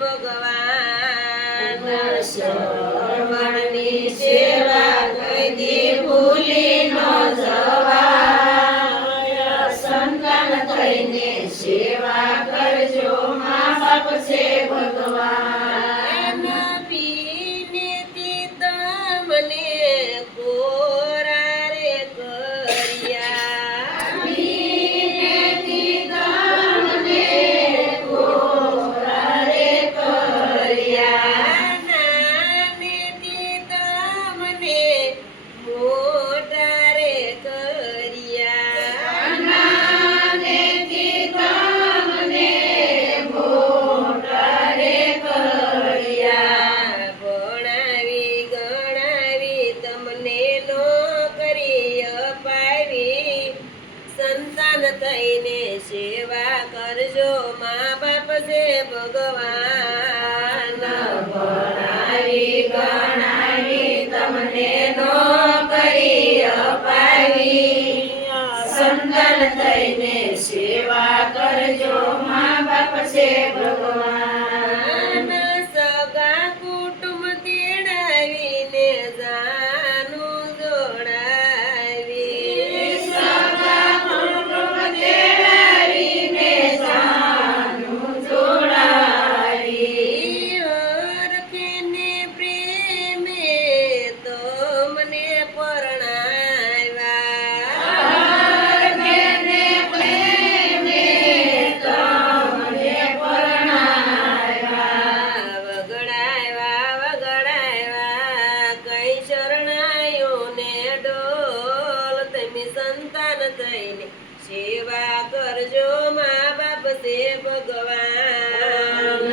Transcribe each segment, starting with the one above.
ભગવાન શ્રવણની સેવા કદી ભૂલી ન જવાય સંતાન થઈને સેવા કરજો મા બાપ છે ભગવાન પીને તમને કોરા રે કર્યા પીને તમને કોરા રે કર્યા નાને તમને મોટા રે કર્યા નાને તમને મોટા રે કર્યા ભણાવી ગણાવી તમને નોકરી અપાવી સંતાન થઈને સેવા કરજો મા બાપ છે ભગવાન ભણાવી ગણાવી તમને નોકરી અપાવી સંતાન થઈને સેવા કરજો મા બાપ છે ભગવાન સગા કુટુંબ તેડાવીને જાનું જોડાવી સગા કુટુંબ તેડાવીને જાનું જોડાવી હરખને પ્રેમે તમને પરણાવ્યા હરખને પ્રેમે તમને પરણાવ્યા વગડાવ્યા કઈ શરણાયું ને ડોલ તમે સંતાન થઈને સેવા કરજો મા બાપ છે ભગવાન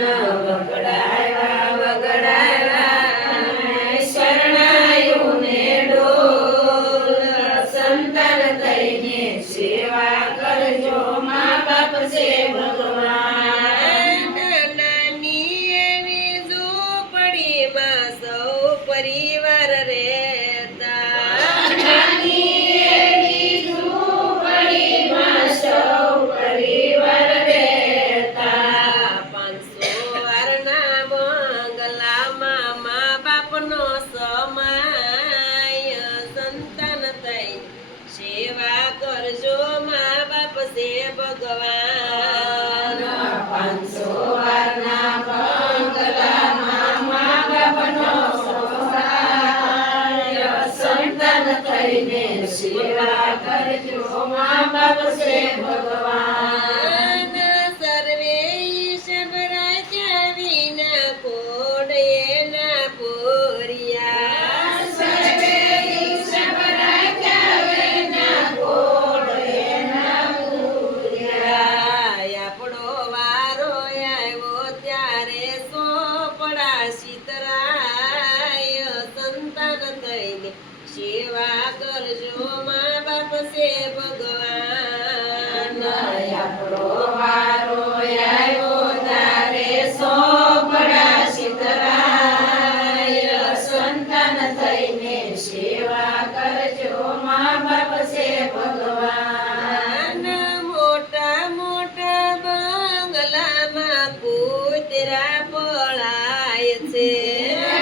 વગડાવ્યા શરણાયું ને ડોલ સંતાન થઈને સેવા કરજો મા બાપ છે ભગવાન નાની એવી ઝૂંપડીમાં સૌ પરિવાર રહેતા નાની એવી ઝૂંપડીમાં સૌ પરિવાર રહેતા 500 વારના બંગલામાં મા બાપનો સમાય સંતાન થઈ સેવા કરજો મા બાપ છે ભગવાન 500 વારના બંગલામાં મા બાપનો સમાય સંતાન થઈને સેવા કરજો મા બાપ છે ભગવાન સર્વે ઈશ્વર રાખ્યા વિના કોડ એના પોરિયા સર્વે ઈશ્વર રાખ્યા વિના કોડ એના પોરિયા આપણો વારો આવ્યો ત્યારે સોપડા સીતરાય સંતાન થઈને સેવા કરજો મા બાપ છે ભગવાન આપણો વારો આવ્યો ત્યારે સોપડા સીતરાય સંતાન થઈને સેવા કરજો મા બાપ છે ભગવાન મોટા મોટા બંગલામાં કૂતરા પળાય છે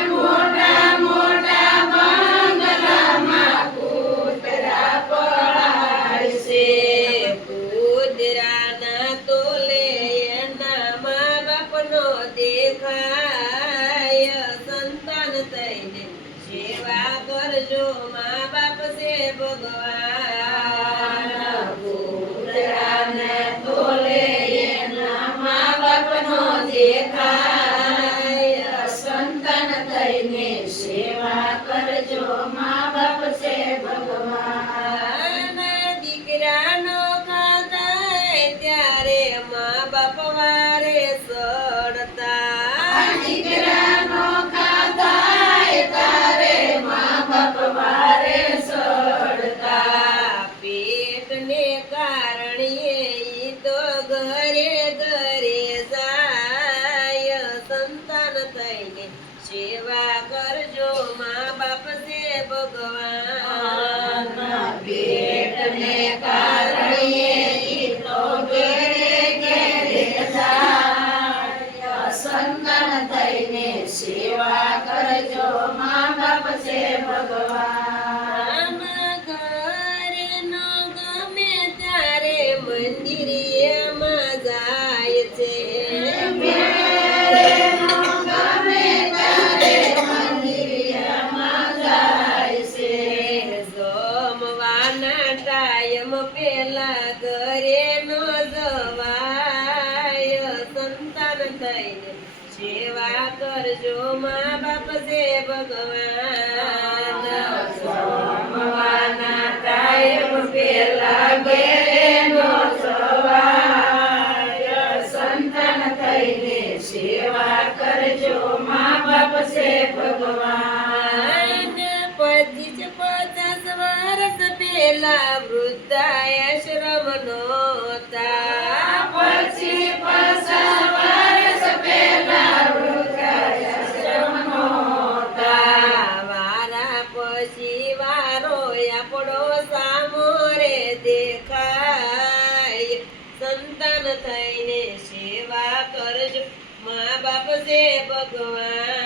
મોટા મોટા બંગલામાં કૂતરા પળાય છે કૂતરાના તોલે એના મા બાપનો દેખાય સંતાન થઈને સેવા કરજો મા બાપ છે ભગવાન કૂતરાના તોલે એના મા બાપનો દેખાય સંતાન થઈને સેવા કરજો મા બાપ છે ભગવાન દીકરાનો ખાતા ત્યારે મા બાપ વારે સડતા દીકરાનો ખાતા ત્યારે મા બાપ વારે સડતા પેટને કારણે ઈ તો ઘરે ઘરે જાય સંતાન થઈને સેવા કરજો મા બાપ છે ભગવાન પેટને કારણે ઈ તો ઘરે ઘરે જાય સંતાન ઘરે ન જવાય સંતાન થઈને સેવા કરજો મા બાપ છે ભગવાન સોમવારના ટાઈમ પેલા ઘેરે નો જવાય સંતાન થઈને સેવા કરજો મા બાપ છે ભગવાન 25-50 વર્ષ પેલા વૃદ્ધાશ્રમ નહોતા પછી 50 વર્ષ પેલા વૃદ્ધાશ્રમ નહોતા. વારા પછી વારો આપણો સામોરે દેખાય સંતાન થઈને સેવા કરજો મા બાપ છે ભગવાન